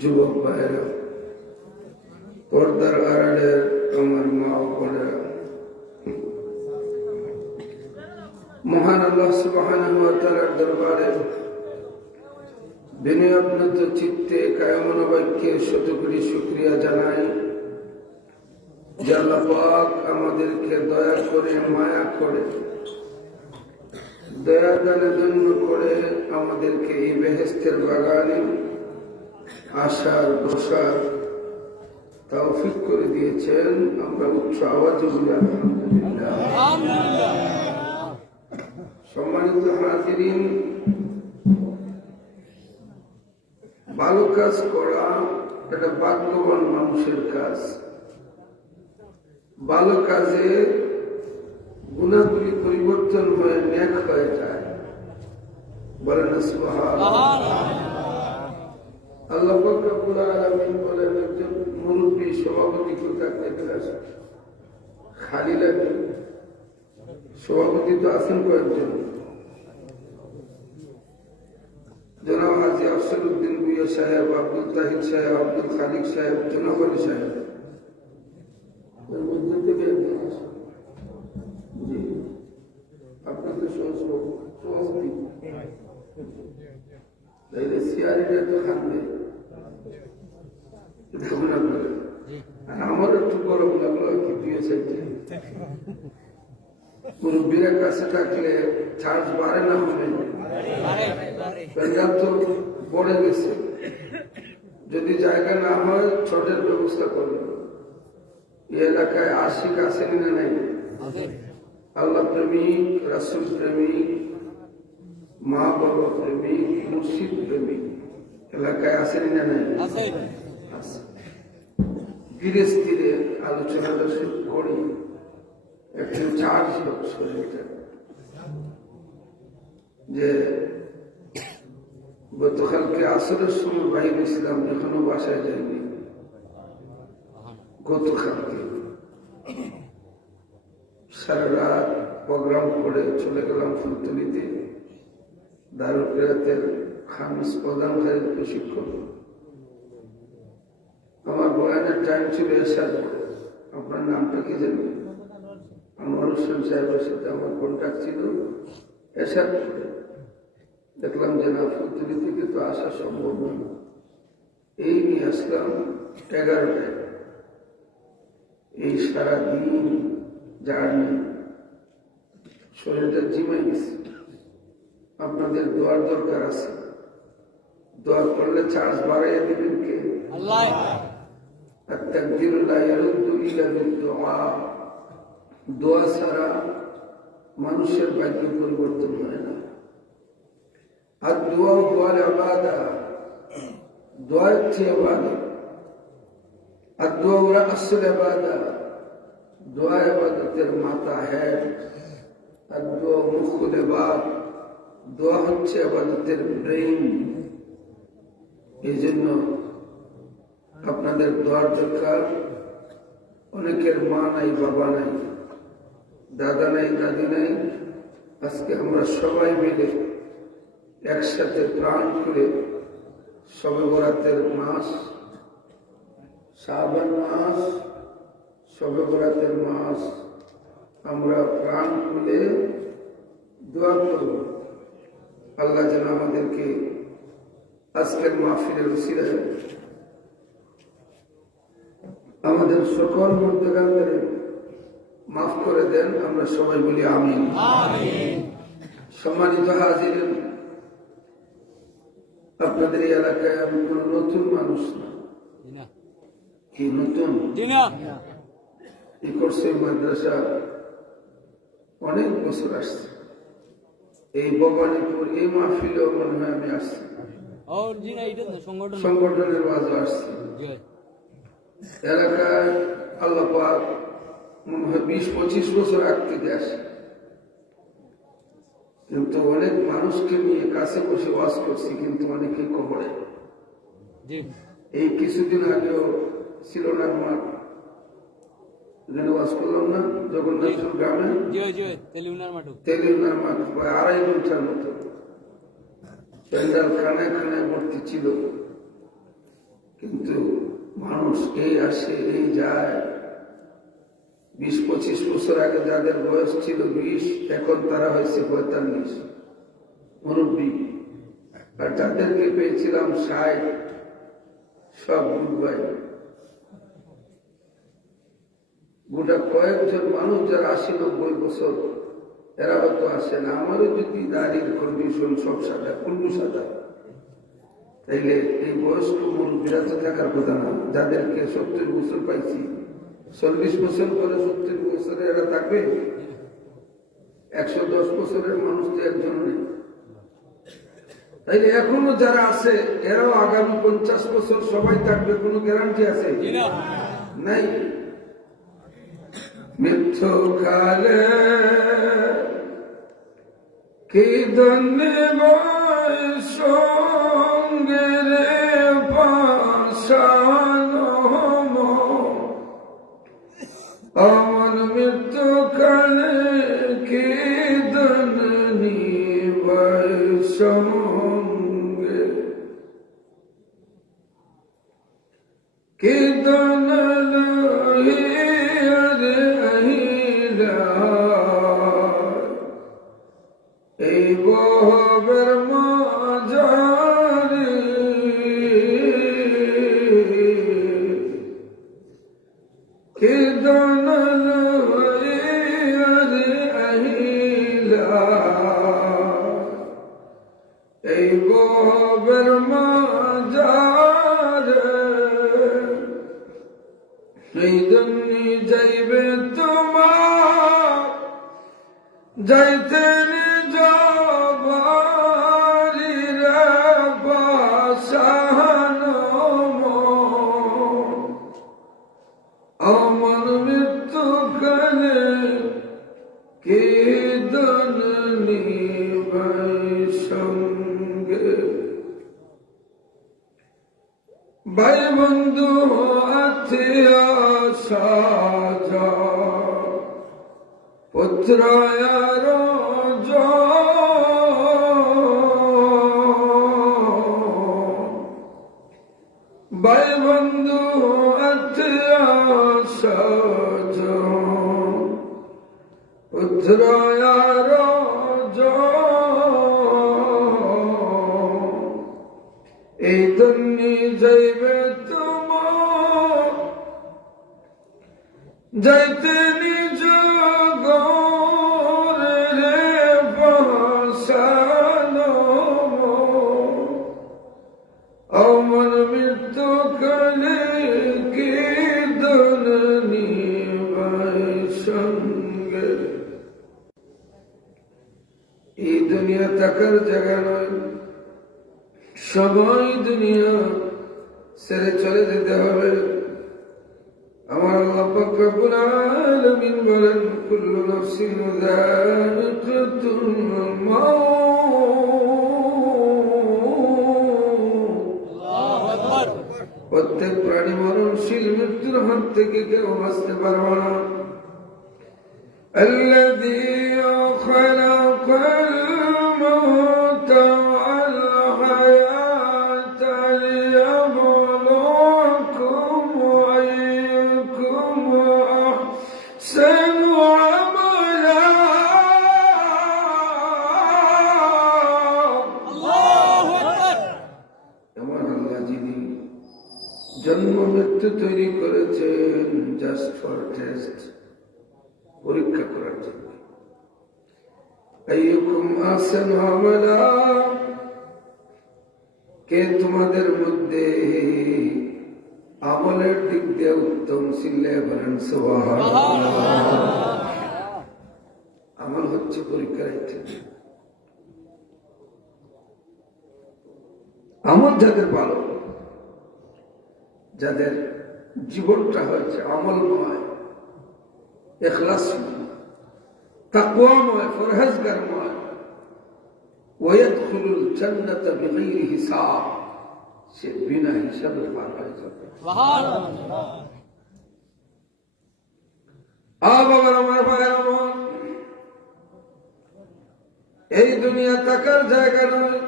যুবক ভাইরা, পর্দার আড়ালের আমার মা ও বোনেরা, মহান আল্লাহ সুবহানাহু ওয়া তাআলার দরবারে বিনয়প্রত চিত্তে কায়মন বাক্যে শতকোটি শুকরিয়া জানাই যে আল্লাহ পাক আমাদেরকে দয়া করে, মায়া করে, দয়া দানে জন্য করে আমাদেরকে এই বেহেশতের বাগানে আসার বসার তৌফিক করে দিয়েছেন। আমরা উচ্চ আওয়াজে বলি আলহামদুলিল্লাহ। সম্মানিত হাজিরিন, ভালো কাজ করা এটা ভাগ্যবান মানুষের কাজ। ভালো কাজে গুণাগুলি পরিবর্তন হয়ে নেক হয়ে যায়। বলেন সুবহানাল্লাহ। আল্লাহ পাক রব্বুল আলামিন বলেন, একজন মুরব্বী সভাপতি কোথায় আসে খালি লাগে। সভাপতি তো আছেন কয়েকজন, জনাব হাজী আফসরউদ্দিন ভূঁইয়া সাহেব, আব্দুল তাহিদ সাহেব, আব্দুল খালিক সাহেব, জনাব আলী সাহেব, এর মধ্যে থেকে জি আপনাদের সভাপতি সিয়ারিটা তো থাকবে। আমার একটু গরম লাগলো কি দিয়েছে, মুরব্বীরা কাছে থাকলে চার্জ বাড়ে না হবে, তো পড়ে গেছে। যদি জায়গা না হয় ছোটের ব্যবস্থা করবে। এই এলাকায় আশিক আছেন না নাই? আল্লাহ প্রেমিক, রাসূল প্রেমিক, মা বাবা প্রেমিক, মুর্শিদ প্রেমিক এলাকায় আছেন না নাই? ধীরে ধীরে আলোচনাটা শুরু করি। একটু চার্জ শরীরটা যে গতকালকে আসরের সময় বাইরে ইসলাম এখনো বাসায় যায়নি। গতকালকে সারা রাত প্রোগ্রাম করে চলে গেলাম ফুলতলিতে, দারুল কিরাতের খামিস প্রদানকারীর প্রশিক্ষণ। আমার বয়ানের টাইম ছিল এসার পরে। আপনার নামটা কি জানি? আমার হোসেন সাহেবের সাথে আমার কন্ট্যাক্ট ছিল। এসার পরে দেখলাম যে না, ফুলতলি থেকে তো আসা সম্ভব না। এই নিয়ে আসলাম 11টায়। এই সারাদিন জার্নি, শরীরটা জিমাই গেছে। আপনাদের দোয়ার দরকার আছে। দোয়া করলে চার্জ বাড়াইয়া দিবেন কে? আল্লাহ। التقدير لا يرد إلا بالدعاء। দোয়া ছাড়া মানুষের ভাগ্য পরিবর্তন হয় না। আর দোয়া দোয়ার ইবাদত, দোয়া হচ্ছে ইবাদত। আর দোয়া রাসুল ইবাদত, দোয়া ইবাদতের মাথা হেড। আর দোয়া মুখুল ইবাদত, দোয়া হচ্ছে ইবাদতের ব্রেইন। এই জন্য আপনাদের দোয়ার দরকার। অনেকের মা নাই, বাবা নাই, দাদা নাই, দাদি নাই। আজকে আমরা সবাই মিলে একসাথে প্রাণ করে শবে বরাতের মাস, শাবান মাস, শবে বরাতের মাস, আমরা প্রাণ খুলে দোয়া করব আল্লাহ যেন আমাদেরকে আজকের মাহফিলের উসিলায় আমাদের সকল মুর্দেগানদের মাফ করে দেন। আমরা সবাই বলি আমিন। সম্মানিত হাজিরিন, আপনাদের এই এলাকায় আমি কোন নতুন মানুষ না। কি নতুন? এই কোর্সে মাদ্রাসা অনেক বছর আসছে। এই ভবানীপুর এই মাহফিলেও মনে হয় আমি আসছি, সংগঠনের ওয়াজও আসছি। এলাকায় আল্লাহ পাক মনে হয় 20-25 বছর আগ থেকে আসে, কিন্তু অনেক মানুষকে নিয়ে কাছে বসে ওয়াজ করছি, কিন্তু অনেকে কবরে। এই কিছুদিন আগেও ছিল না আমার ওয়াজ করলাম না জগন্নাথপুর গ্রামে, তেলিউনার মাঠ, 2.5 ঘন্টার মতো প্যান্ডাল খানায় খানায় ভর্তি ছিল। কিন্তু মানুষ এই আসে এই যায়। 20-25 বছর আগে যাদের বয়স ছিল 20, এখন তারা হয়েছে 45 মুরব্বী। আর যাদেরকে পেয়েছিলাম 60, সব গুড। গোটা কয়েকজন মানুষ যারা 80-90 বছর, এরা হয়তো আসে না। আমারও যদি দাড়ির কন্ডিশন সব সাদা, কুল্লু সাদা, তাইলে এই বয়স্ক মুরব্বীরা তো থাকার কথা না। যাদেরকে 70 বছর পাইছি, 40 বছর পরে 70 বছরে এরা থাকবে? 110 বছরের মানুষ তো একজন নেই। তাইলে এখনো যারা আছে এরাও আগামী 50 বছর সবাই থাকবে, কোনো গ্যারান্টি আছে? নাই। মৃত্যু কালে কি ধন্যবাদ সঙ্গে রে পাশানো আমার মৃত্যু কালে কি ধন্যবাদ সঙ্গে কি এই বহবের মাঝারে কে দানাল আহিলা এই বহবের মাঝারে এই দন্নি যাইবে তোমার যাইতে নিজ বাড়ির বাসানো আমার মৃত্যু কালে কে দন নিবাই সঙ্গে ভাই বন্ধু আত্মীয় সাজা পুত্রায়ার ভাই বন্ধু আত্মীয় সাজা পুত্রায়ার এই দন্নি যাইবে তোমার যাইতে নিজ গরে বাসানো আমার মৃত্যু কালে কি দন নিবাই সঙ্গে এই দুনিয়া থাকার জায়গা নয়। সবাই দুনিয়া ছেড়ে চলে যেতে হবে। আমার আল্লাহ পাক রব্বুল আলামিন বলেন কুল্লু নাফসিন যায়িকাতুল মাউত। আল্লাহু আকবার। প্রত্যেক প্রাণী মরণশীল, মৃত্যুর হাত থেকে কেউ বাঁচতে পারবে না। আল্লাযী খালাকাল মাউতা ওয়াল হায়াতা লিয়াবলুয়াকুম আইয়ুকুম আহসানু আমালা। আল্লাহু আকবার। আমার আল্লাহ যিনি জন্ম মৃত্যু তৈরি করেছেন জাস্ট ফর টেস্ট, পরীক্ষা করার জন্য। আইয়ুকুম আহসানু আমালা, কে তোমাদের মধ্যে আমলের দিক দিয়ে উত্তম, চিল্লায়ে বলেন সুবহানাল্লাহ। আমল হচ্ছে পরীক্ষার একটি। আমল যাদের ভালো, যাদের জীবনটা হয়েছে আমলময়, ইখলাসময়, তাকওয়াময়, পরহেজগারময়, ওয়ায়াদখুলুল জান্নাতা বিগাইরি হিসাব, সে বিনা হিসাবে পার হয়ে যাবে। সুবহানাল্লাহ। বাবার আমার ভাইয়ের আমার, এই দুনিয়া থাকার জায়গা নয়।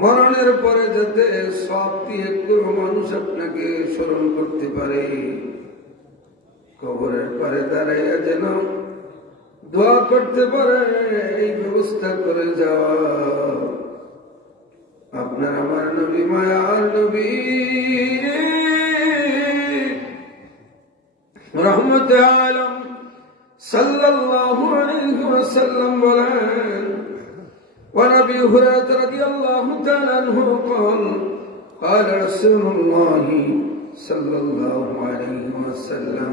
মরণের পরে যাতে সব দিয়ে কোনো মানুষ আপনাকে স্মরণ করতে পারে, কবরের পরে দাঁড়াইয়া যেন দোয়া করতে পারে, এই ব্যবস্থা করে যাওয়া। আপনার আমার নবী, মায়ার নবী রহমতে আলম সাল্লাল্লাহু আলাইহি ওয়াসাল্লাম বলেন, وعن ابي هريره رضي الله تعالى عنه قال قال رسول الله صلى الله عليه وسلم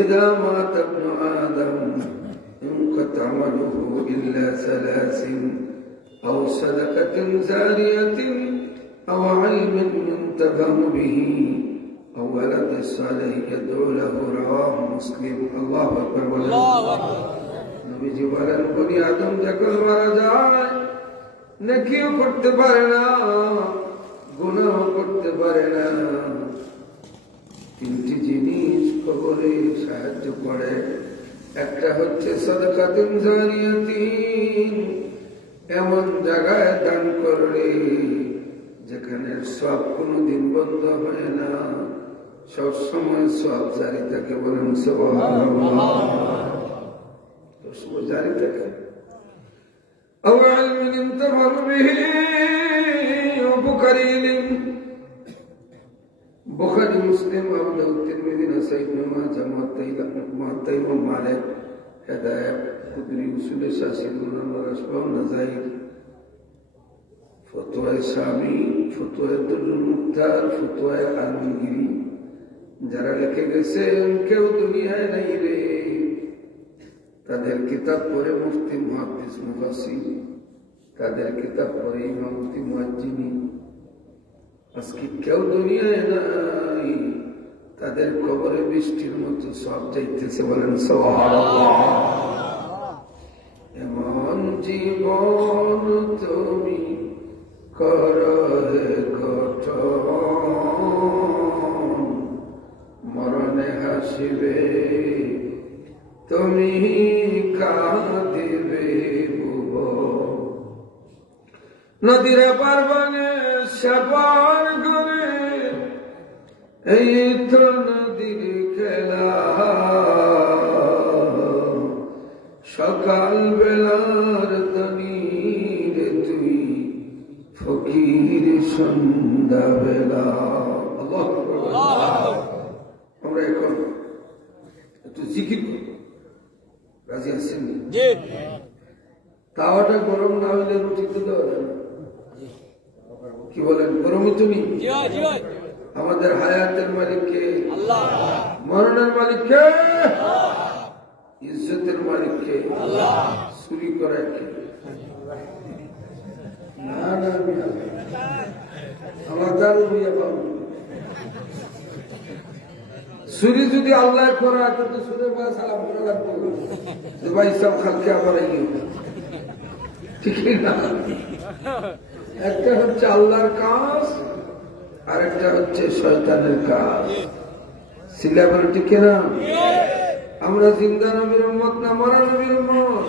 اذا مات ابن ادم انقطع عمله الا ثلاث او صدقه جاريه او علم ينتفع به او ولد صالح يدعو له رواه مسلم. الله اكبر. الله اكبر. নবীজি বলেন, বনি আদম যখন মারা যায় নেকিও করতে পারে না, গুনাহ করতে পারে না। তিনটি জিনিস কবরে সাহায্য করে। একটা হচ্ছে সাদাকাতুন জারিয়াতিন, এমন জায়গায় দান করলে যেখানে সব কোনোদিন বন্ধ হয় না, সব সময় সব জারি থাকে। বলেন সুবহানাল্লাহ। জারি থাকে। أو علم ينتفع به وبخاري বুখারী, মুসলিম, আবু দাউদ, তিরমিজি, নাসাঈ, ইবনে মাজাহ, মুওয়াত্তা ইমাম মালিক, হেদায়াত, কুদরি, উসুলে শাসি, রাসবাহ, নাসাঈ, ফতোয়ায়ে শামী, ফতোয়ায়ে দুরুল মুখতার, ফতোয়ায়ে আলমগীরি, যারা লিখে গেছেন কেউ দুনিয়ায় নাই রে। তাদের কিতাব পড়ে মুফতি, মুহাদ্দিস, মুফাসসির, তাদের কিতাব পড়ে ইমাম, মুফতি, মুয়াজ্জিনি, আজকে কেউ দুনিয়ায় নাই। তাদের কবরে বৃষ্টির মতো সব যাইতেছে। বলেন সুবহানাল্লাহ। এমন জীবন তুমি করো হে গঠন, মরণে হাসিবে তুমি কাঁদিবে ভুবন। নদীর পার ভাঙে সাপার করে, এই তো নদীর খেলা। সকাল বেলার তনির তুই ফকির সন্ধ্যা বেলা। আমরা এখন একটু জিকির করব, রাজি আছেন? তাওয়াটা গরম না হইলে রুটিতে দেওয়া যায় না। কি বলেন? গরমই তুমি। আমাদের হায়াতের মালিককে আল্লাহ, মরণের মালিককে আল্লাহ, ইজ্জতের মালিককে আল্লাহ, চুরি করা কে? না না, আমার দারু হইয়া পাবো। চুরি যদি আল্লাহ করা তো সুরের পা সালাম করা লাগবে, ভাই সব খালকে আবার ঠিক না? একটা হচ্ছে আল্লাহর কাজ, আর একটা হচ্ছে শয়তানের কাজ। সিলেবাস ঠিক না? আমরা জিন্দা নবীর উম্মত না মরা নবীর উম্মত?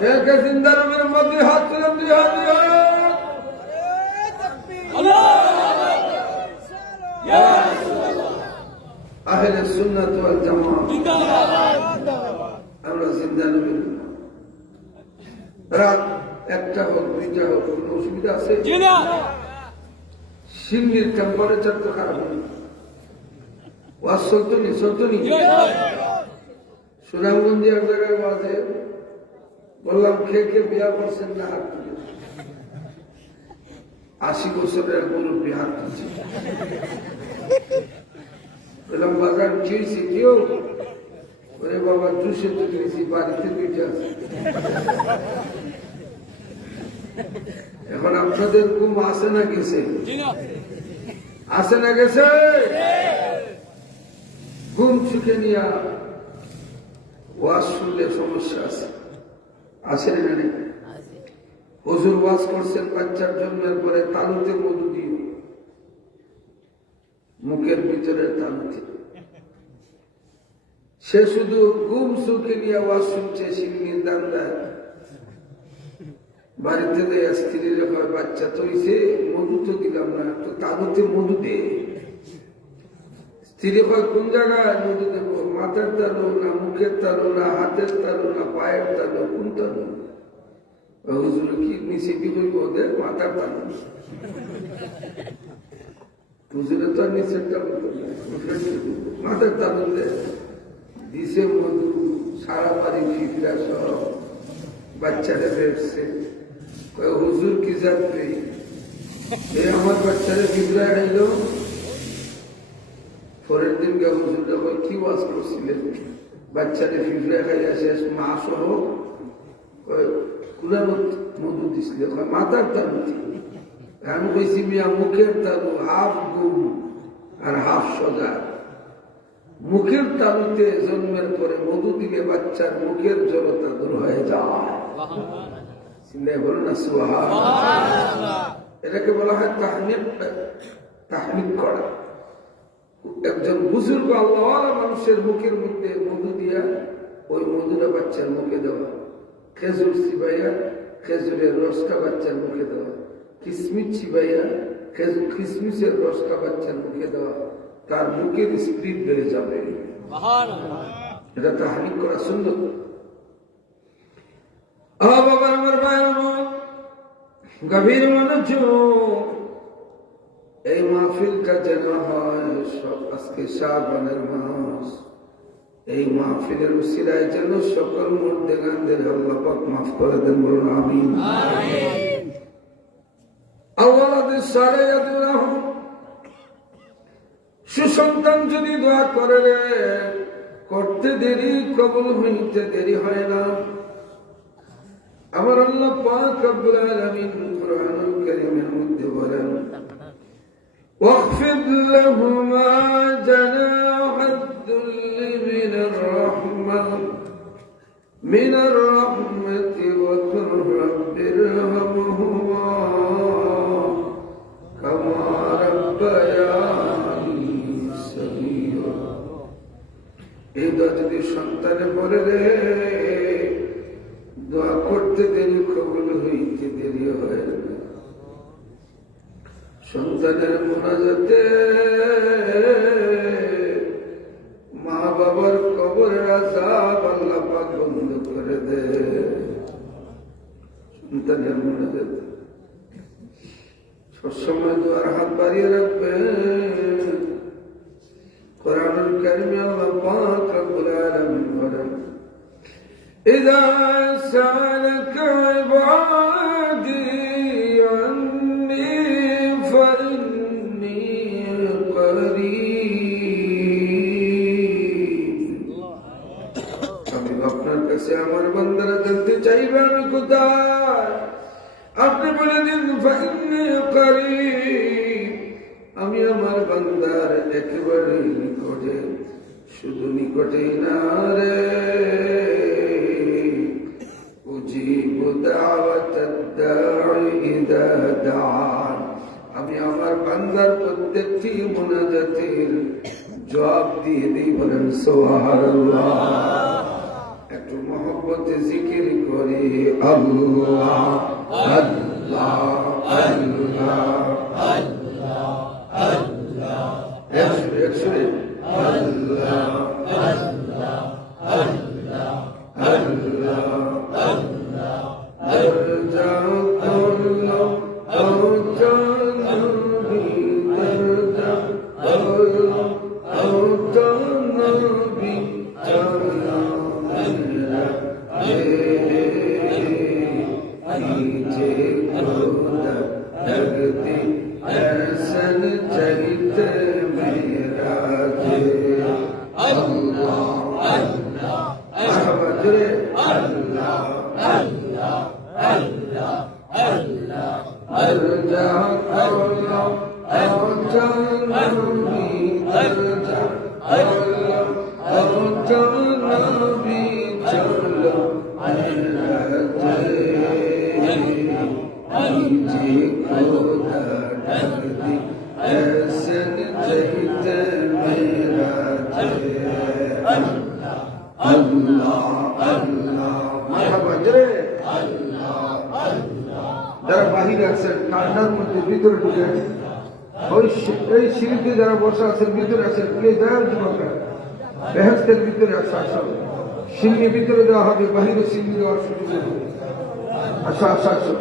কে জিন্দা নবীর উম্মত? দুই হাত তুলে, দুই হাত, দুই হাত। আহলে সুন্নাত ওয়াল জামাত, আমরা জিন্দা নবীর উম্মত। রাত একটা হোক, দুইটা হোক, কোনো অসুবিধা আছে? সিন্নির টেম্পারেচার তো খারাপ হল, ওয়াজ চলতনি চলতনি। সুনামগঞ্জে এক জায়গায় ওয়াজে বললাম, কে বিয়া করছেন না হাত তুলে। 80 বছরের মুরব্বী হাত তুলছে। বললাম, বাজার চিড়ছি কেউ? ওরে বাবা, জুসে তুলেছি, বাড়িতে দুইটা আছে। এখন আপনাদের ঘুম আসে না গেছে? আসে না গেছে? ঘুম চুকে নিয়া ওয়াজ শুনলে সমস্যা আছে, আছে না? হুজুর ওয়াজ করছেন বাচ্চার জন্মের পরে তালুতে মধু দিয়ে, মুখের ভিতরে তালুতে। সে শুধু ঘুম চুকে নিয়ে ওয়াজ শুনছে, সিংহের দান্দায় বাড়িতে দেয় স্ত্রীর হয় বাচ্চা তো হইছে মধু তো দিলাম না তো তাগুতে মধু দে স্ত্রী হয় কোন জায়গায় মধু দেবো মাথার তালু না মুখের তালু না হাতের তালু না পায়ের তালু কোন তালু হুজুর কি নিচে কি বলবো ওদের মাথার তালু হুজুরে তো নিচের তালু মাথার তালু দিছে মধু সারা বাড়ি ফিফরা সব বাচ্চারা বেরছে হুজুর কি যাত্রী এই আমার বাচ্চারা ফিফরা আইল পরের দিন গে হুজুর যখন কি ওয়াজ করছিলেন বাচ্চারা ফিফরা খাইয়া শেষ মা সহ কুলানত মধু দিছিল মাথার তালু আমি কইছি মিয়া মুখের তালু হাফ গুম আর হাফ সজা মুখের তালুতে জন্মের পরে মধু দিলে বাচ্চার মুখের জড়তা দূর হয়ে যায় চিন্তায় বলো না সুবহানাল্লাহ এটাকে বলা হয় তাহমিদ করা একজন বুজুর্গ আল্লাহওয়ালা মানুষের মুখের মধ্যে মধু দিয়া ওই মধুরা বাচ্চার মুখে দেওয়া খেজুর চিবাইয়া খেজুরের রসটা বাচ্চার মুখে দেওয়া কিসমিস চিবাইয়া কিসমিসের রসটা বাচ্চার মুখে দেওয়া তার মুখের স্পিড বেড়ে যাবে এটা তাহমিদ করা সুন্নত বাবা আমার ভাইয়ের মন গভীর মনোযোগ এই মাহফিলটা যেন হয় সব আজকে শাবানের মাস এই মাহফিলের উসিলায় যেন সকল মুর্দেগানদের আল্লাহ পাক মাফ করে দেন বলুন আমিন আওয়ালাদের সারায়াতুল্লাহ সুসন্তান যদি দোয়া করে করতে দেরি কবুল হইতে দেরি হয় না আমার আল্লাহ পাক রব্বুল আলামিন কুরআনুল কারীমের মধ্যে বলেন واخفض لهما جناح الذل من الرحمة وقل رب ارحمهما كما ربياني صغيرا এই দোয়া যদি সন্তানে পড়ে রে দোয়া করতে দেরি কবুল হইতে দেরি হয় না সন্তানের মোনাজাতে মা বাবার কবরের আযাব আল্লাহ পাক বন্ধ করে দে সন্তানের মোনাজাতে সবসময় দোয়ার হাত বাড়িয়ে রাখবেন কোরআনুল কারীমে আল্লাহ পাক রব্বুল আলামিন বলেন إذا سألك عبادي عني فإني قريب আমি আপনার কাছে আমার বান্দারা জানতে চাইবে আমি কোথায় আপনি বলে দিন فإني قريب আমি আমার বান্দার একেবারে নিকটে শুধু নিকটেই না রে আমি আমার বান্দার প্রত্যেকটি মুনাজাতের জবাব দিয়ে দিই বলেন সুবহানাল্লাহ একটু মহব্বতে জিকির করি আল্লাহ আল্লাহ আল্লাহ আল্লাহ আল্লাহ একসুরে আল্লাহ আল্লাহ আল্লাহ আল্লাহ Allah, Allah, Allah, Allah, ঠান্ডার মধ্যে ভিতরে ঢুকে এই সিঁড়িতে যারা বসা আছেন ভিতরে আছেন প্লিজ যুবকরা বেহেস্তের ভিতরে আসা আসা সিন্নি ভিতরে দেওয়া হবে বাহিরে সিন্নি দেওয়ার সুযোগ নেই আসা আসা আসা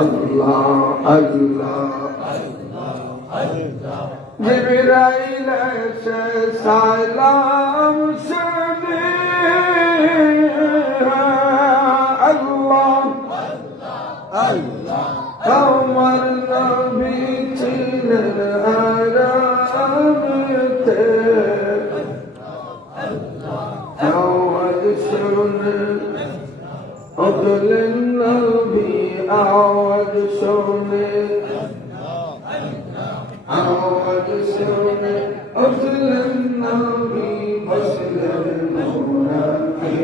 আল্লাহ আল্লাহ জিবরাইল এসে সালাম শুনে আল্লাহ আল্লাহ আমার নবী ছিলেন আরামতে আওয়াজ শুনে উঠলেন নবী আওয়াজ শুনে আওয়াজ শুনে উঠলেন নবী বসলেন মোনাকে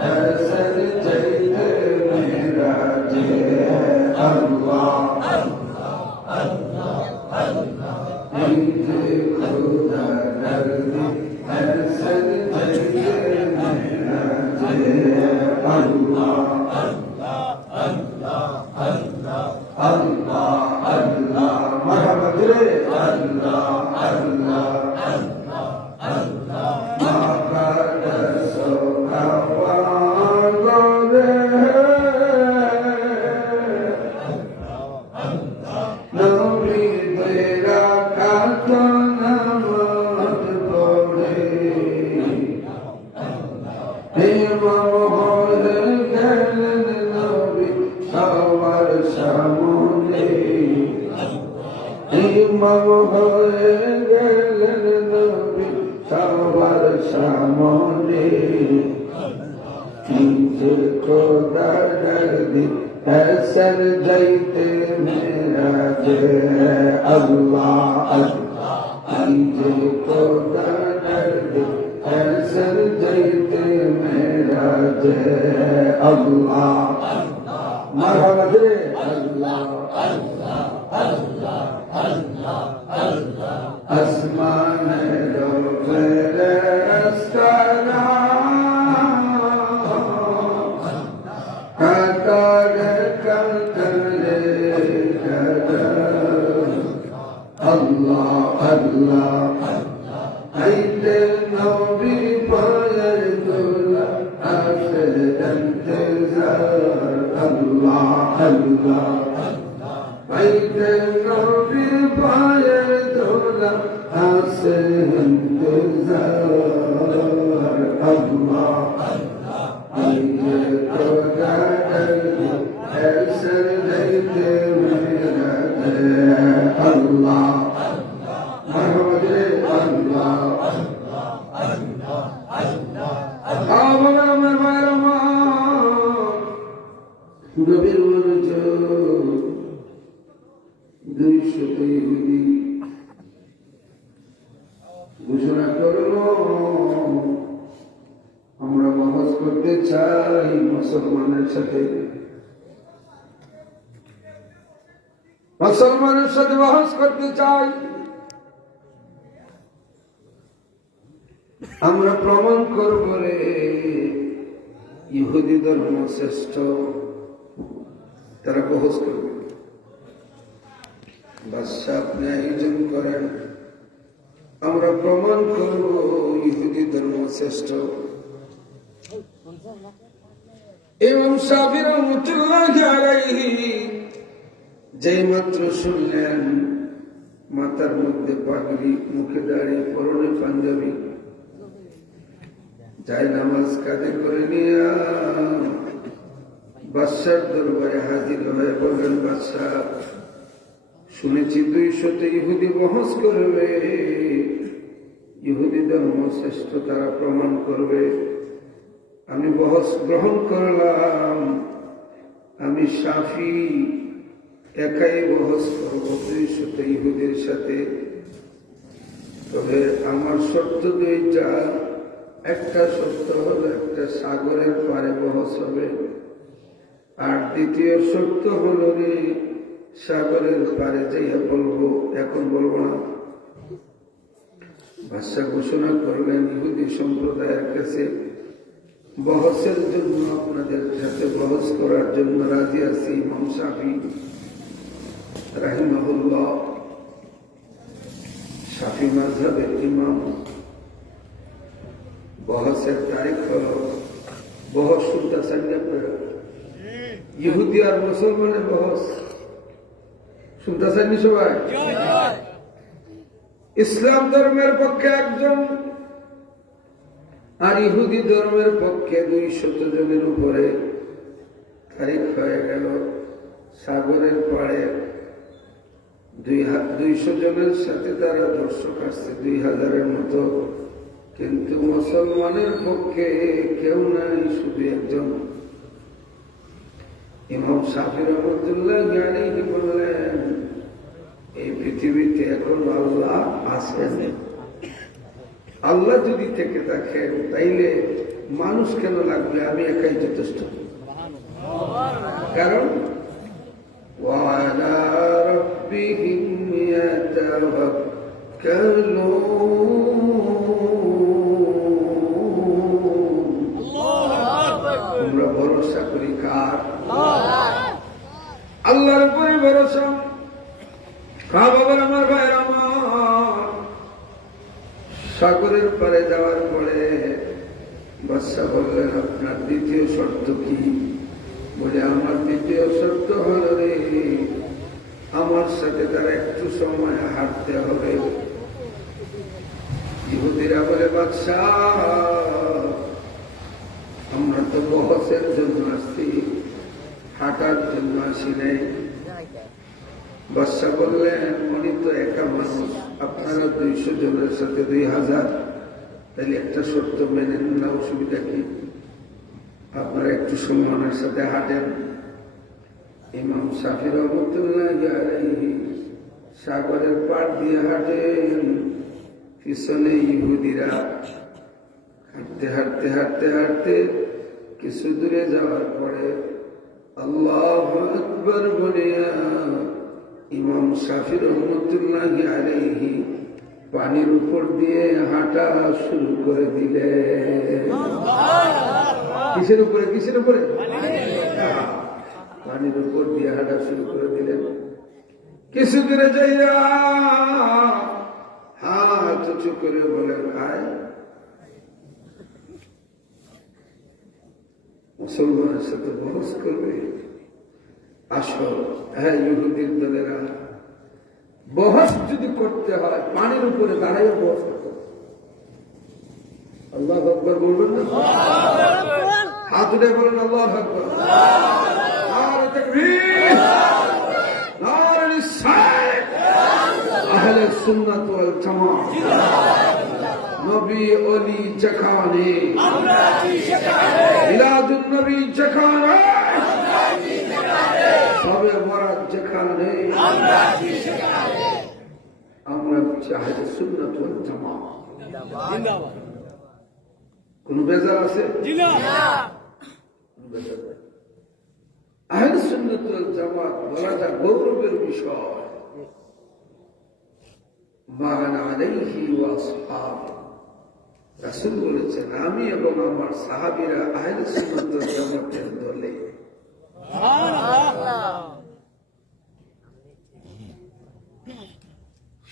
হাসন চাইতে মেরাজে আল্লাহ খুদা দরদি হাসন চাইতে মেরাজে আল্লাহ Allah, Allah, marhaba dire, Allah, Allah, Allah, mabada sohawalore, Nabi dera kato namaz pore, Imam hore gelen Nabi sawar samune, Imam hore gelen Nabi sawar samune, Nije khoda dardi hasan jaite meraje Allah Allah, Nije khoda dardi hasan jaite meraje Allah marhaba dire Allah Allah Allah Allah Allah asmane dovere astana katare katare katare Allah Allah aite nabi payar dula ase intezar Allah Allah aite nabi payar dula ase intezar Allah aite khoda dardi hasan jaite meraje Allah marhaba dire Allah আমার মায়ের গভীর মনোযোগ 200 ইহুদি ঘোষণা করল আমরা বহস করতে চাই মুসলমানের সাথে বহস করতে চাই আমরা প্রমাণ করব রে ইহুদি ধর্ম শ্রেষ্ঠ তারা বহস করবে বাদশাহ আপনি আয়োজন করেন আমরা প্রমাণ করব ইহুদি ধর্ম শ্রেষ্ঠ এবং শাফি রাহমাতুল্লাহি আলাইহি যেই মাত্র শুনলেন মাথার মধ্যে পাগড়ি মুখে দাড়ি পরনে পাঞ্জাবি যাই নামাজ কাজে করে নিয়ে বাদশার দরবারে হাজির হয়ে বললেন বাদশাহ শুনেছি 200 ইহুদি বহস করবে ইহুদি ধর্ম শ্রেষ্ঠ তারা প্রমাণ করবে আমি বহস গ্রহণ করলাম আমি শাফি একাই বহস করব 200 ইহুদির সাথে তবে আমার শর্ত দুইটা একটা শর্ত হলো একটা সাগরের পারে বহস হবে আর দ্বিতীয় শর্ত হলো সাগরের পারে যাইয়া বলবো এখন বলবো না বাদশাহ ঘোষণা করলেন ইহুদি সম্প্রদায়ের কাছে বহসের জন্য আপনাদের সাথে বহস করার জন্য রাজি আছি ইমাম শাফি রাহিমাহুল্লাহ, শাফি মাযহাবের ইমাম। বহসের তারিখ হল, বহস শুনতেছেন আপনারা? ইহুদি আর মুসলমানের বহস শুনতেছেন সবাই? ইসলাম ধর্মের পক্ষে একজন আর ইহুদি ধর্মের পক্ষে 200 জনের উপরে তারিখ হয়ে গেল। সাগরের পাড়ে 200 জনের সাথে তারা দর্শক আসছে 2000-এর মতো, কিন্তু মুসলমানের পক্ষে কেউ নাই, শুধু একজন। ইমাম শাফি রহমতুল্লাহ আলাইহি বললেন, এই পৃথিবীতে এখন আল্লাহ আছেন। আল্লাহ যদি থেকে থাকেন তাইলে মানুষ কেন লাগবে? আমি একাই যথেষ্ট। কারণ ওয়ালা রাব্বিহিম ইয়াতাওয়াক্কালুন। আমরা ভরসা করি কার? আল্লাহর উপরে ভরসা। বাবার আমার ভাইয়ের আমার, সাগরের পারে যাওয়ার পরে বাদশা বললেন, আপনার দ্বিতীয় শর্ত কি? বলে, আমার দ্বিতীয় শর্ত হল রে, আমার সাথে তার একটু সময় হাঁটতে হবে। ইহুদিরা বলে, বাদশাহ আমরা তো বহসের জন্য আসছি, হাঁটার জন্য আসি নাই। বাদশা বললেন, উনি তো একা মানুষ, আপনারা 200 জনের সাথে 2000, তাহলে একটা শর্ত মেনে না, অসুবিধা কি? আপনারা একটু সময় ওনার সাথে হাঁটেন। ইমাম শাফি রহমতুল্লাহ আলাইহি সাগরের পাড় দিয়ে হাঁটেন, পিছনে ইহুদিরা। হাঁটতে হাঁটতে হাঁটতে হাঁটতে কিছু দূরে যাওয়ার পরে আল্লাহু আকবার বলিয়া ইমাম শাফি রহমতুল্লাহ আলাইহি পানির উপর দিয়ে হাঁটা শুরু করে দিলেন। কিসের উপরে? কিসের উপরে? পানির উপর দিয়ে হাঁটা শুরু করে দিলেন। কিছু করে যাইয়া হাত উঁচু করে বলেন, আয় মুসলমানের সাথে বহস করবে, আসো। হ্যাঁ, ইহুদির দলেরা বহস যদি করতে হয় পানির উপরে দাঁড়াইয়া বহস করতে। আল্লাহু আকবার বলবেন না? হাত উঠে বলেন আল্লাহু আকবার। নারে তাকবীর, নারে রিসালাত। আহলে সুন্নাত ওয়াল জামাত নবী ওলি যেখানে, মিলাদুন নবী যেখানে, সবে বরাত যেখানে, আমরা আহলে সুন্নাত ওয়াল জামাত। কোন বেজার আছে? আহলে সুন্নাত ওয়াল জামাত বলাটা গৌরবের বিষয়। মান আলাইহি ওয়া আসহাবু, রাসূল বলেছেন, আমি এবং আমার সাহাবীরা আহলে সুন্নাত ওয়াল জামাতের দলে।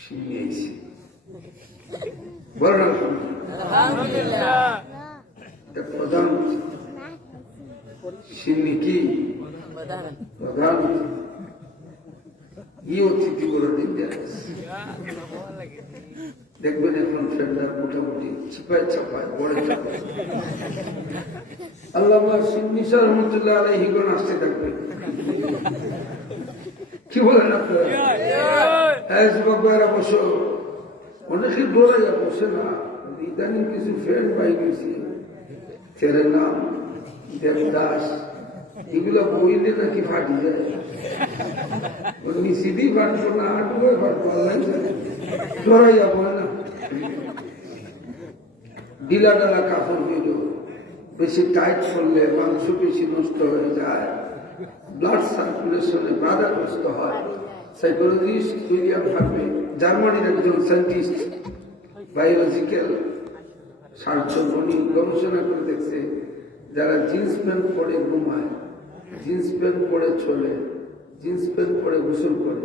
শুনিয়েছি, বলেন আলহামদুলিল্লাহ। প্রধান সিন্নি কি? প্রধান ই অতিথি বলে দিন দেখবেন এখন ফেন্ডার মোটামুটি ছিপায় ছাপায় বড় চাপায়। আল্লামা সিন্নি স্যার রহমতুল্লাহ আলাইহি গণ আসতে থাকবেন। কি বলেন আপনারা? যুবক ভাইরা বসো। অনেকে দৌড়াইয়া বসে না, ইদানিং কিছু ফ্রেন্ড পাই গেছি, ছেলের নাম দেবদাস, এগুলা বইলে নাকি ফাটি যায়। নিচিদি ফাটবো না, হাঁটবো ফাটবো, আল্লাহ দৌড়াইয়া বলে না। ডিলা ডালা কাপড় দিল, বেশি টাইট করলে মাংস বেশি নষ্ট হয়ে যায়, ব্লাড সার্কুলেশনে বাধাগ্রস্ত হয়। সাইকোলজিস্ট উইলিয়াম হার্ভে, জার্মানির একজন সায়েন্টিস্ট, বায়োলজিক্যাল সার্জন, উনি গবেষণা করে দেখছে যারা জিন্স প্যান্ট পরে ঘুমায়, জিন্স প্যান্ট পরে চলে, জিন্স প্যান্ট পরে গোসল করে,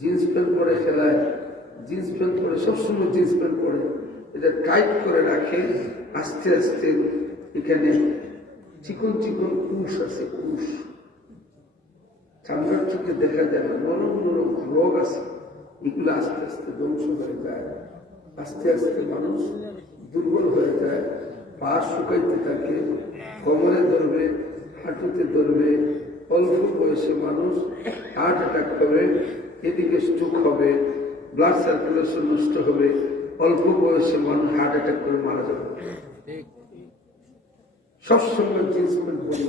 জিন্স প্যান্ট পরে খেলায়, জিন্স প্যান্ট পরে সবসময় জিন্স প্যান্ট পরে, এটা টাইট করে রাখে, আস্তে আস্তে এখানে চিকন চিকন কুশ আছে, কুশ চামড়ার চোখে দেখা যায় না, নরম নরম রোগ আছে, এগুলো আস্তে আস্তে ধ্বংস হয়ে যায়। আস্তে আস্তে মানুষ দুর্বল হয়ে যায়, পা শুকাইতে থাকে, কোমরে ধরবে, হাঁটুতে ধরবে, অল্প বয়সে মানুষ হার্ট অ্যাটাক হবে, এদিকে স্ট্রোক হবে, ব্লাড সার্কুলেশন নষ্ট হবে, অল্প বয়সে মানুষ হার্ট অ্যাটাক করে মারা যাবে। সবসময় জিন্স প্যান্ট পরি,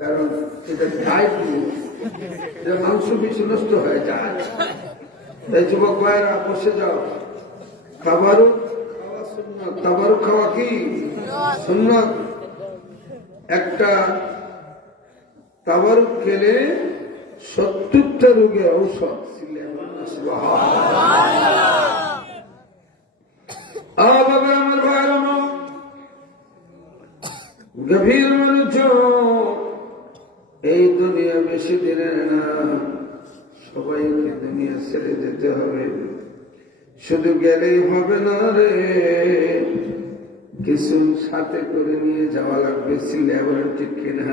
কারণ এটা মাংস বেশি নষ্ট হয়ে যায়। তাই যুবক ভাইয়েরা বসে যাও, খাবারও খাওয়া সুন্নাত, খাবারও খাওয়া কি সুন্নাত। একটা তাবারুক খেলে 70টা রোগের ঔষধ। বাবা আমার ভাই গভীর মনোযোগ, এই দুনিয়া বেশি দিনের না, সবাইকে দুনিয়া ছেড়ে যেতে হবে। শুধু গেলেই হবে না রে, কিছু সাথে করে নিয়ে যাওয়া লাগবে। সিলে বলেন ঠিক কিনা?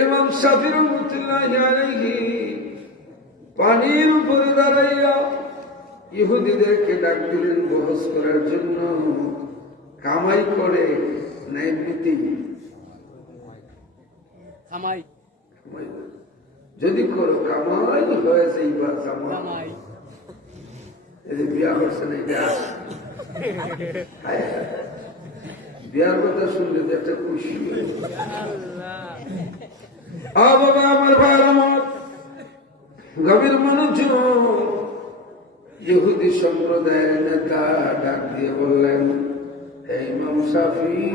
ইমাম শাফিঈ রাহমাতুল্লাহি আলাইহি পানির উপরে দাঁড়াইয়া ইহুদিদেরকে ডাক দিলেন বহস করার জন্য। কামাই করে না এমনিতে কামাই, যদি করো কামাই হয়ে যাইবা কামাই। বিয়া করছে না, বিয়ার কথা শুনলে তো একটা খুশি। বাবা আমার ভাই আমার গভীর মনোযোগ, ইহুদি সম্প্রদায়ের নেতা ডাক দিয়ে বললেন, ইমাম শাফিঈ,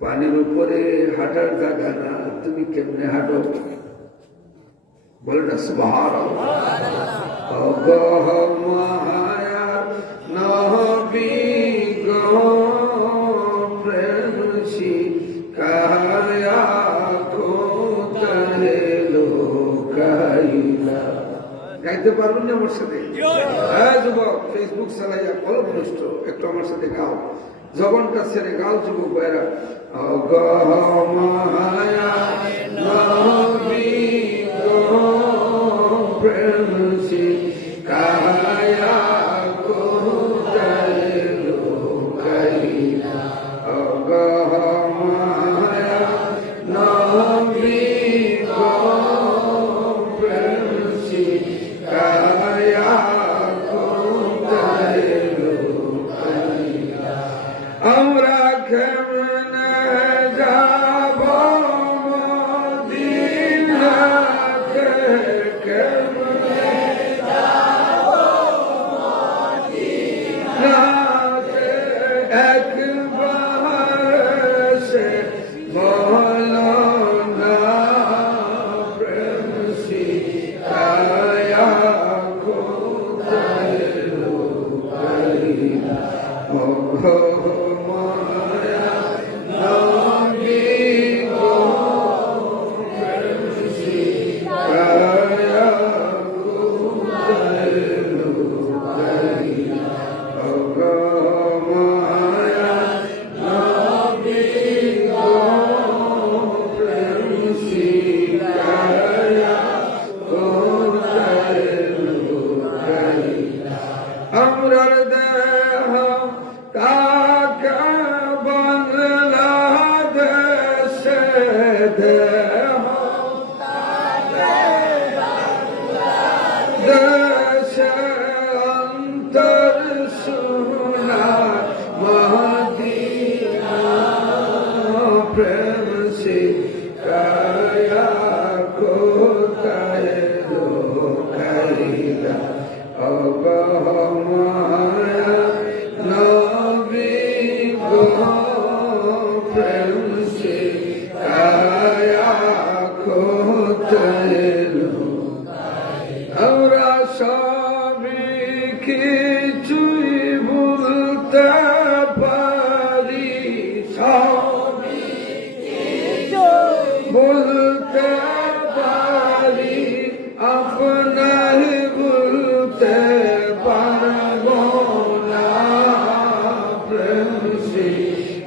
পানির উপরে হাঁটার জায়গা না, তুমি কেমনে হাঁটো? বলে না সুবহানাল্লাহ। মায়ার নবী গো প্রেম শিখায়া কোথায় লোকাইলা। গাইতে পারবেন না আমার সাথে? হ্যাঁ যুবক, ফেসবুক চালাইয়া কলম নষ্ট, একটু আমার সাথে গাও, জবানটা ছেড়ে গাও যুবক ভাইরা। মায়া নবী গো প্রেম শিখায়া কোথায় লোকাইলা। মায়া নবী গো প্রেম শিখায়া কোথায় লোকাইলা। আমরা কেমনে যাব মদিনাতে, কেমনে যাব মদিনাতে, একবার সে বলো না প্রেম শিখায়া কোথায় লোকাইলা। মায়া নবী গো প্রেম শিখায়া কোথায় লোকাইলা। মায়া নবী গো প্রেম শিখায়া কোথায় লোকাইলা। আমরার দেহ তাকা বাংলাদেশে, দেহ দেশে অন্তর সোনা মদিনা প্রেম শিখায়া কোথায় লোকাইলা। মায়া নবী গো প্রেম শিখায়া কোথায় লোকাইলা। আমরা সবই কিছুই ভুলতে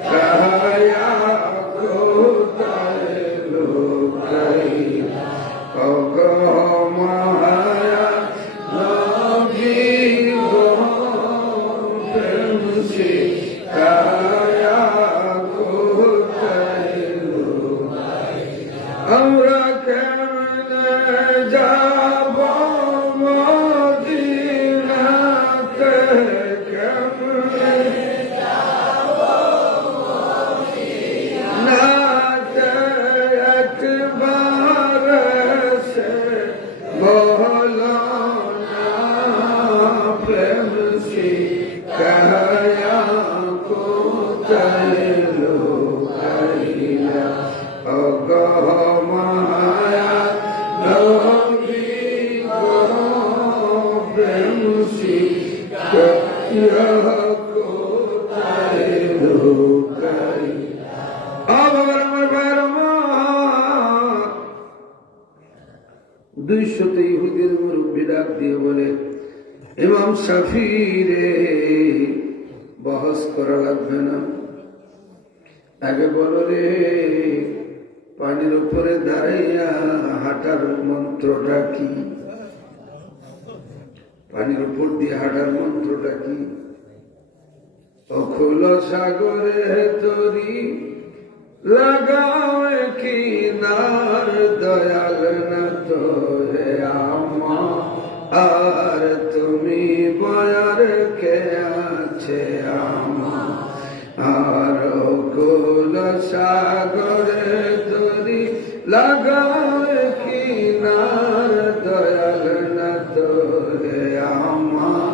কায়া কোথায় লুকাইলা ওগো মায়া নবী গো প্রেম শিখায়া কোথায় লুকাইলা আমরা কেমনে যাব মদিনাতে কেমনে যাব মদিনাতে একবার সে বলো না প্রেম শিখায়া কোথায় লুকাইলা ওগো মায়া নবী গো প্রেম শিখায়া কোথায় লুকাইলা আবার আমার ভাইয়ের মা 200 ইহুদির মুরব্বি ডাক দিয়ে বলে ইমাম শাফি রে বহস করা লাগবে না আগে বলো রে পানির উপরে দাঁড়াইয়া হাঁটার মন্ত্রটা কি পানির উপর দিয়ে হাঁটার মন্ত্রটা কি অখুল সাগরে তরি লাগাও কিনার দয়াল না তো হে আমার আর তুমি বয়ার কে আছে আমার আর অকুল সাগরে তরি লাগাও কিনার দয়াল না তো হে আমার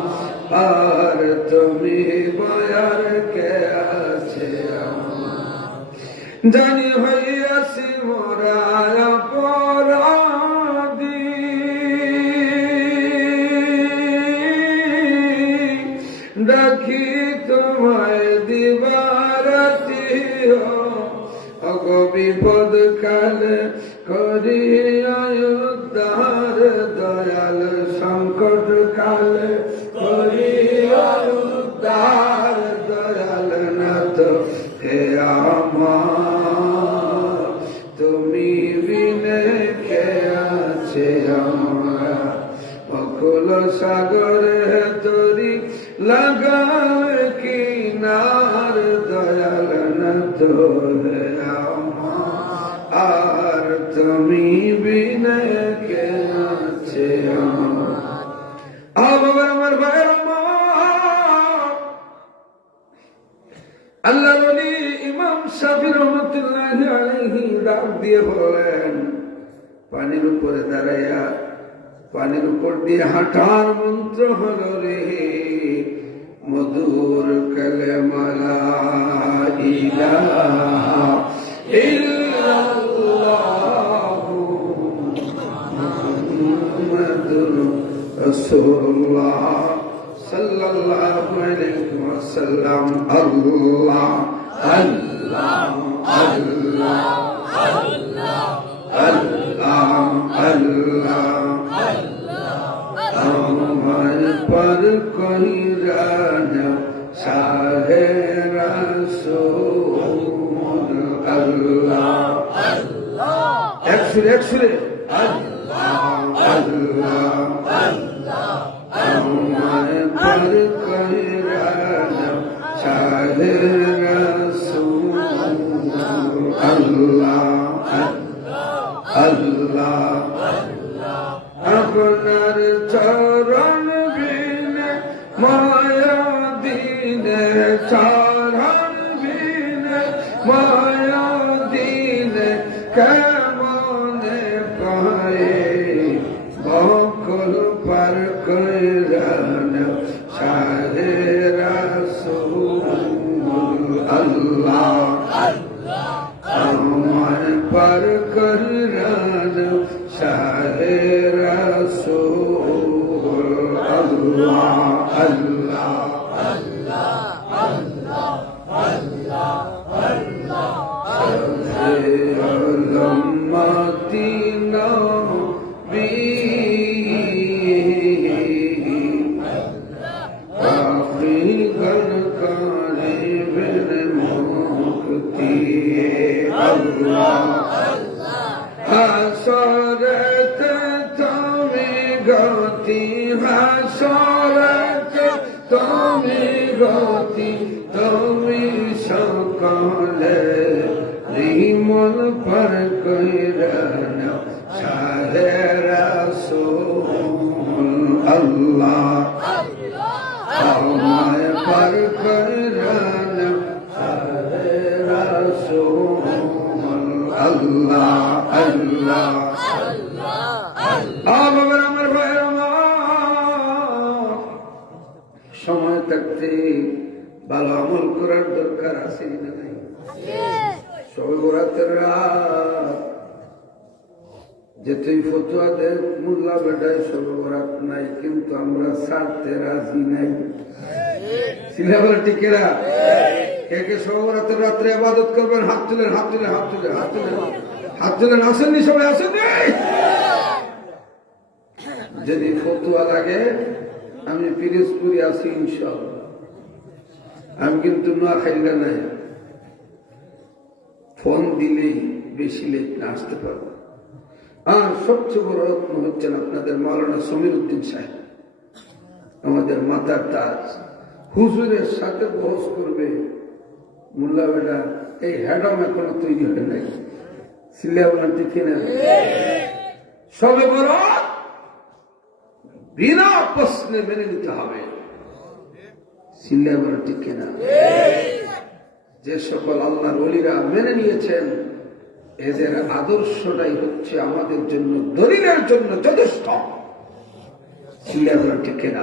আর তুমি বয়ার কে আছে আমার জানি হইয়াছি মোরায় অপরাধী ডাকি তোমায় দিবারাতি অগ বিপদ কালে করিয়া উদ্ধার দয়াল সংকট কালে করিয়া উদ্ধার দয়াল নাথ হে আমার তুমি বিনে কে আছে আমরা অকুল সাগরে তরি লাগাও কিনার দয়াল নাথ হে আমার আর তুমি বিনে কে আছে আমার আমার ভাইয়ের মা আল্লাহ ওলি ইমাম শাফি রহমাতুল্লাহি আলাইহি ডাক দিয়ে বলেন পানির উপরে দাঁড়াইয়া পানির উপর দিয়ে হাঁটার মন্ত্র হলো রে মধুর কালেমা লা ইলাহা ইল্লাল্লাহু মুহাম্মাদুর রাসূলুল্লাহ সাল্লাল্লাহু আলাইহি ওয়াসাল্লাম আল্লাহ আল্লাহ আল্লাহ আল্লাহ আল্লাহ আল্লাহ আমার পর কইরান শাহে রাসূল আল্লাহ আল্লাহ এক সুরে আল্লাহ আল্লাহ আল্লাহ আমার পর কইরান শাহে রাসূল আল্লাহ আল্লাহ আপনার চরণ বিনে মায়া দিনে চরণ বিনে মায়া দিনে কেমনে পায়ে বকুল পার কইরান শাহে রাসূল আল্লাহ আমার পার কইরান শাহে রাসূল আল্লাহ আল্লাহ আল্লাহ আল্লাহ আল্লাহ আল্লাহ মদিনা বি আখরি গন কারে হাসরতে তুমি গতি, হাসরতে তুমি গতি, তুমি সকলে রিমল পর কইরা নাও শাহে রাসূল আল্লাহ, আমায় পর কইরা নাও শাহে রাসূল আল্লাহ আল্লাহ আল্লাহ। আমার ভাইয়ের সময় থাকতে ভালো আমল করার দরকার আছে না নাই? শবে বরাতের রাত যেতেই ফতুয়া দেয় মোল্লা বেটায় শবে বরাত নাই, কিন্তু আমরা ছাড়তে রাজি নাই। সিলেবাস টিকেরা কে কে শবে বরাতের রাত্রে ইবাদত করবেন? হাত তুলেন, হাত তুলেন, হাত তুলেন, হাত তুলেন, হাত তুলেন। আসেননি সবাই? আসেননি? যদি ফতুয়া লাগে আমি পিরোজপুরে আছি ইনশাআল্লাহ। আমি কিন্তু নোয়াখাইলা নাই, ফোন দিলেই বেশি লেট না আসতে পারবো। আর সবচেয়ে বড় রত্ন হচ্ছেন আপনাদের মাওলানা সমীর উদ্দিন সাহেব, আমাদের মাতার তাজ। হুজুরের সাথে বহস করবে মোল্লা বেটা, এই হ্যাডম এখনো তৈরি হয় নাই। সিল্লা বলেন ঠিক না? সবে বড় বিনা প্রশ্নে মেনে নিতে হবে। সিল্লা বলেন ঠিক না? যে সকল আল্লাহর ওলিরা মেনে নিয়েছেন এদের আদর্শটাই হচ্ছে আমাদের জন্য দলিলের জন্য যথেষ্ট। সিল্লা বলেন ঠিক না?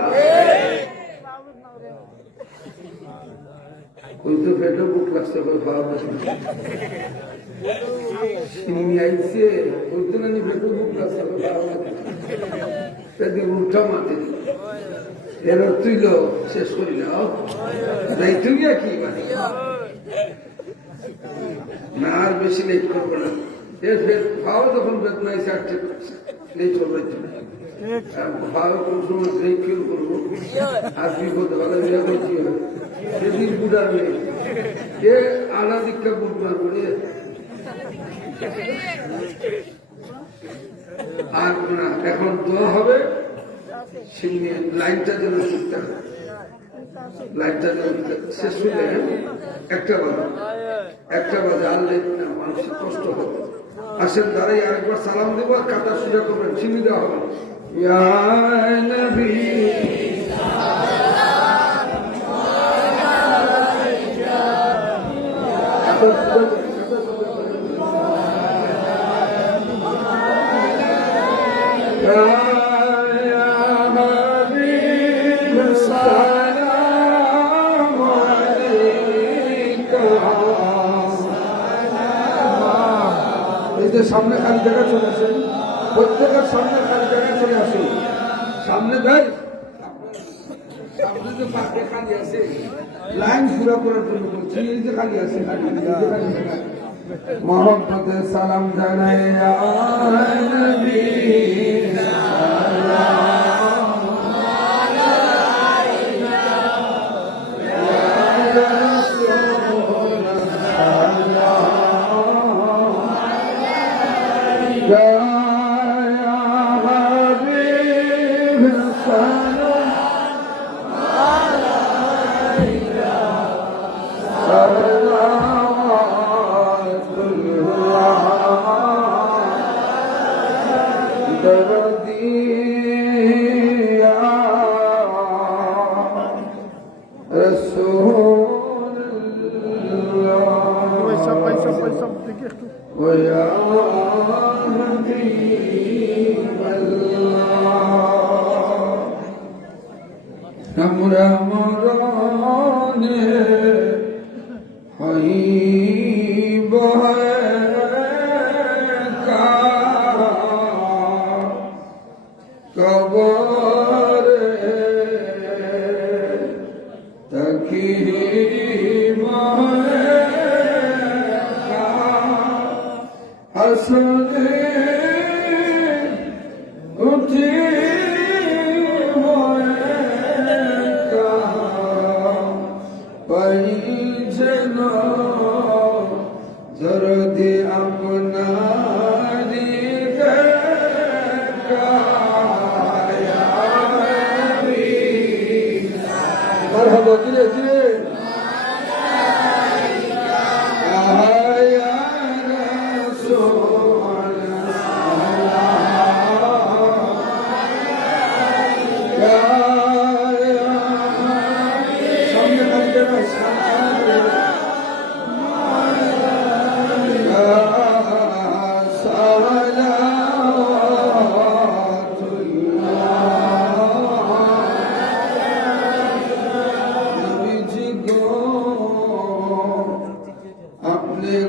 ওই তো পেটে বুক লাগছে আইছে, ওই তো নানি পেটে বুক লাগছে উঠা মাতে এর তুইল শেষ করিল তাই তুই কি মানে না আর বেশি লেট করবো না। এর ভাও যখন বেদনা এসে লেট করবো ভাবে কোন সময় ব্রেক ফিল করবো আর বিপদ ভালো কি হবে সেদিন বুড়ার নেই এ আলা দীক্ষা বুট মারবো রে। আর না এখন দোয়া হবে সিংহে লাইনটা যেন শুনতে হবে, লাইনটা যেন শেষ হলে একটা বাজে আর লেট না, মানুষের কষ্ট হবে। আসেন দাঁড়াই আরেকবার সালাম দেবো আর কাতা সোজা করবেন, চিনি দেওয়া হবে। ইয়া নবী সামনে খালি জায়গা চলে আসেন, প্রত্যেকের সামনে খালি জায়গা চলে আসে। সামনে দেয় সামনে যে পাশে খালি আছে লাইন পুরো করার জন্য বলছি, এই যে খালি আছে মোহাম্মদে সালাম জানাই আমরা মরণে হইব কবরে তাকিব হাসরে উঠি জরদি আপনারি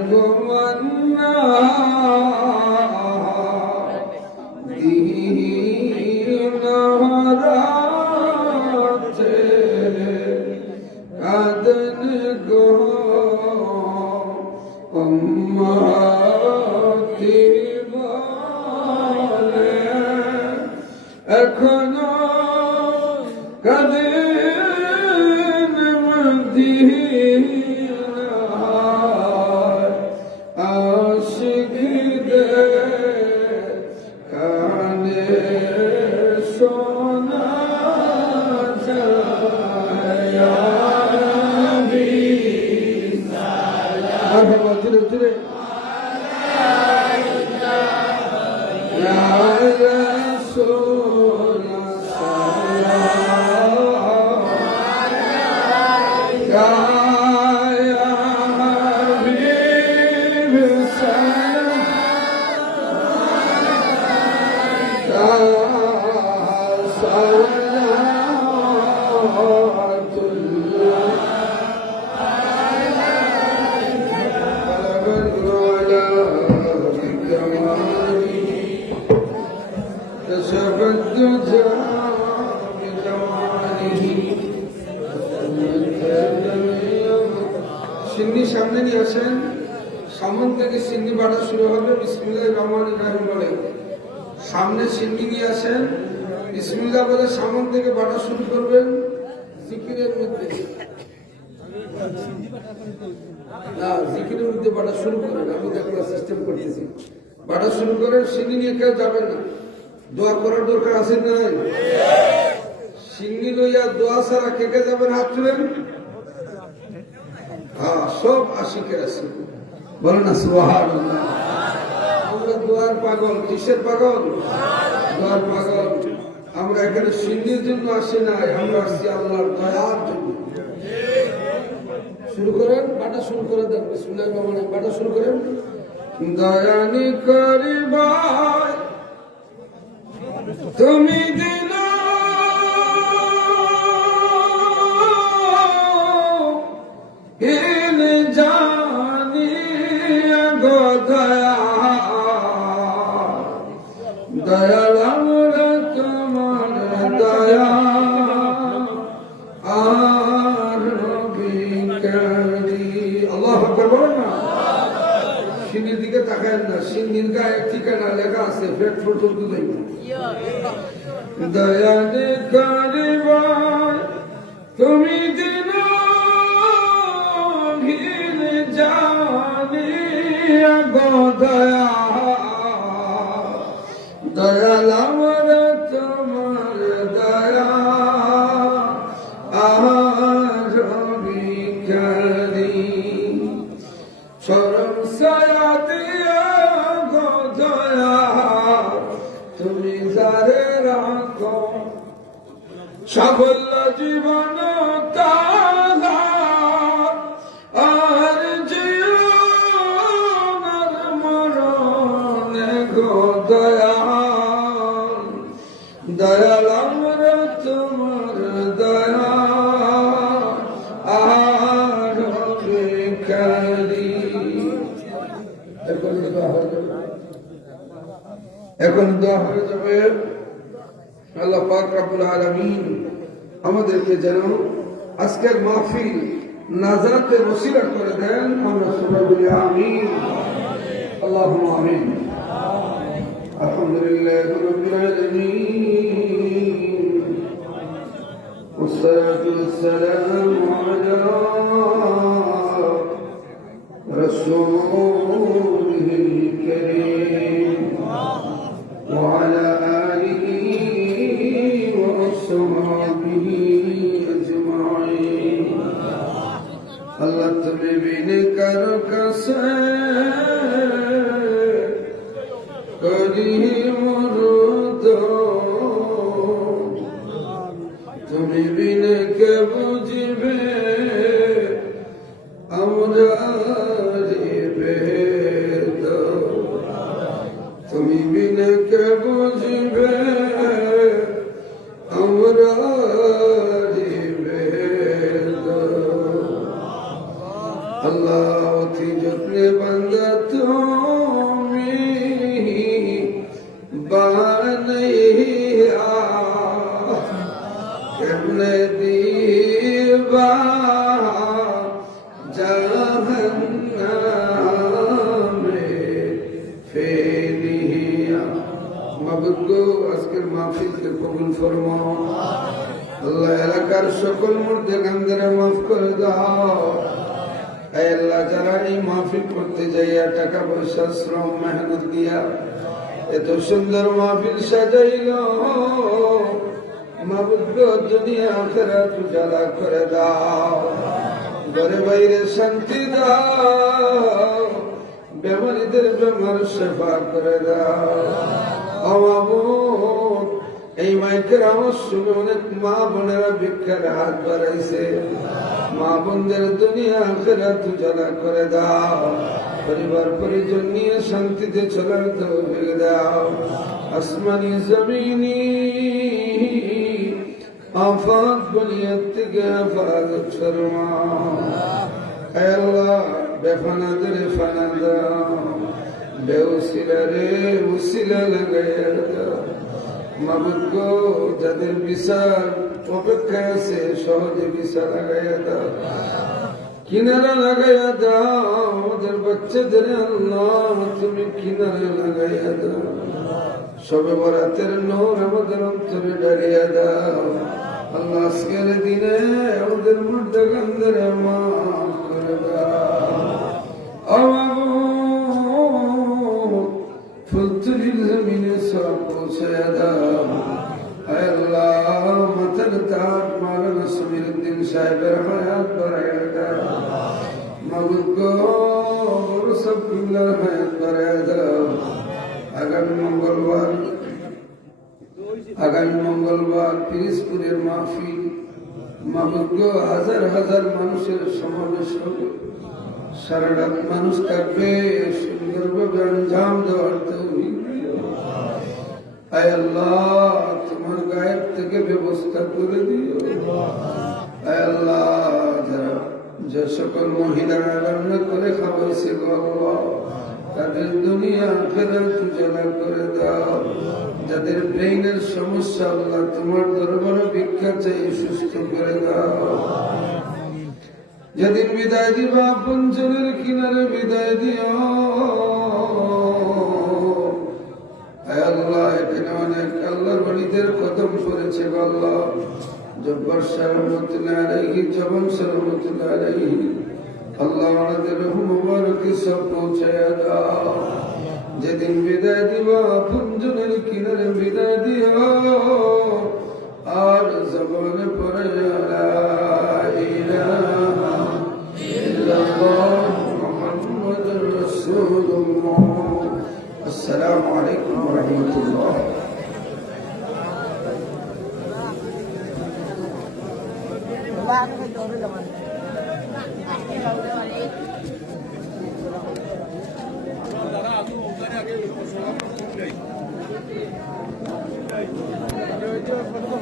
গোমন্না দিনরাতে কাঁদন গো উম্মতি বলে এখনো কাঁদেন মদিনায় আশিকদের কানে শোনা যায় ইয়া নবী সালাম জুড়ে জুড়ে ইয়া রাসূল সিন্নি সামনে নিয়ে আসেন সামন থেকে সিন্নি বাড়া শুরু হবে বিসমিল্লাহির রহমানির রহিম বলে সামনে সিন্নি নিয়ে আসেন বিসমিল্লাহ বলে সামন থেকে বাড়া শুরু করবেন জিকিরের মধ্যে না জিকিরের মধ্যে বাড়া শুরু করেন আমি দেখো সিস্টেম করতেছি বাড়া শুরু করেন সিন্নি নিয়ে কেউ যাবেন না দোয়া করার দরকার আছে না নাই সিন্নি লইয়া দোয়া ছাড়া কে কে যাবেন হাত তুলেন হ্যাঁ সব আশিকের আছে বলে না সুবহানাল্লাহ আমরা দোয়ার পাগল কিসের পাগল দোয়ার পাগল আমরা এখানে সিন্নির জন্য আসি নাই আমরা আসছি আল্লাহর দয়ার জন্য শুরু করেন বাটা শুরু করে দেন বিসমিল্লাহির রহমানির বাটা শুরু করেন দয়ানি করিবা তুমি দিন জানি গো দয়া দয়াল আমরা তোমার দয়া আর বিকারি আল্লাহু আকবার বলেন না সিন্নির দিকে তাকায় না সিন্নির গায়ে ঠিকানা লেখা আছে পেট পর্যন্ত যাইব দয়ানি করিবা তুমি দিন জানি গো দয়া দয়াল আমার তোমার দয়া আর বিকারি চরম ছায়া দিয়া গো দয়া তুমি যারে রাখো সাফল্য জীবন তালা আর জীবনের মরণে গো দয়াল দয়াল আমরা তোমার দয়া আর বিকারি এখন দোয়া হয়ে যাবে আল্লাহ পাক রব্বুল আলামিন আমাদেরকে যেন আজকের মাহফিল নাজাতের ওসিলা করে দেন আমরা সবাই বলি আমিন আল্লাহুম্মা আমিন আলহামদুলিল্লাহি রাব্বিল আলামিন والصلاة والسلام على رسوله الكريم وعلى آله وأصحابه أجمعين الله تمہیں بھی کر کسے کری مرد تمہیں بھی کے بجھبے তুমি বিনে কে বুঝবে আমরা আল্লাহ অতি যত্ন কেমনে বান্দা তুমি বানাইয়া কেমনে দিবা জাহান্নামে ফেলিয়া। মাবুদ গো, আজকের মাহফিলকে কবুল ফরমাও। আল্লাহ এলাকার সকল মুর্দেগানদের মাফ করে দাও। হে আল্লাহ, যারা এই মাহফিল করতে যাইয়া টাকা পয়সা শ্রম মেহনত দিয়া এত সুন্দর মাহফিল সাজাইল, মাবুদ গো দুনিয়া আখিরাত উজালা করে দাও। ঘরে বাইরে শান্তি দাও, বেমারিদের বেমার সেবা করে দাও। ও মাবুদ, এই মাইকের আমার শুনে অনেক মা বোনেরা ভিক্ষার হাত বাড়াইছে। মা বোনদের দুনিয়া আখিরাত উজালা করে দাও। পরিবার পরিজন নিয়ে শান্তিতে চলার তৌফিক দাও। আসমানি জমিনি আফাত বলিয়াত থেকে হেফাজত ফরমাও। হে আল্লাহ, বেফানাদের ফানা দাও, বেউসিলা রে উসিলা লাগাইয়া দাও। মাবুদ গো, যাদের বিচার অপেক্ষায় আছে সহজে বিচার লাগাইয়া দাও, কিনারা লাগাইয়া দাও। আমাদের বাচ্চাদের আল্লাহ তুমি কিনারা লাগাইয়া দাও। সবে বরাতের নূর আমাদের অন্তরে দাঁড়িয়ে দাও। আল্লাহ, আজকের দিনে আমাদের মুর্দাগানদের মাফ করে দাও। ফুলতুলির জমিনে সব পৌঁছায়া দাও। হে আল্লাহ, মাথার তাজ মাওলানা সমীরউদ্দিন সাহেবের হায়াত বাড়াইয়া দাও। মাবুদ গো, বড় সব কিবলার হায়াত বাড়াইয়া দাও। আগামী মঙ্গলবার পিরিজপুরের মাহফিল, মাবুদ গো, হাজার হাজার মানুষের সমাবেশ হবে। সারা রাত মানুষ থাকবে, সুন্দরভাবে আঞ্জাম দেওয়ার তৌফিক দিও। হে আল্লাহ, তোমার গায়েব থেকে ব্যবস্থা করে দিও। হে আল্লাহ, যে সকল মহিলারা রান্না করে খাওয়াইছে গো আল্লাহ, তাদের দুনিয়া আখিরাত উজালা করে দাও। যাদের ব্রেইনের সমস্যা, আল্লাহ তোমার দরবারে ভিক্ষা চাই, সুস্থ করে দাও। যেদিন বিদায় দিবা পঞ্চলের কিনারে বিদায় দিও। আল্লাহ, এখানে অনেক আল্লাহর ওলিদের কদম পড়েছে আল্লাহ। জব্বার শাহ রহমতুল্লাহ আলাইহি, জবান শাহ রহমতুল্লাহ আলাইহি, আল্লাহ ওনাদের রূহ মুবারক সব পৌঁছায়া দাও। যেদিন বিদায় দিবা পঞ্চলের কিনারে বিদায় দিও। আর জবানে পড়ে লা ইলাহা ইল্লাল্লাহ মুহাম্মাদুর রাসূলুল্লাহ। আসসালামু আলাইকুম ওয়া রাহমাতুল্লাহ।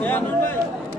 Yeah, no way.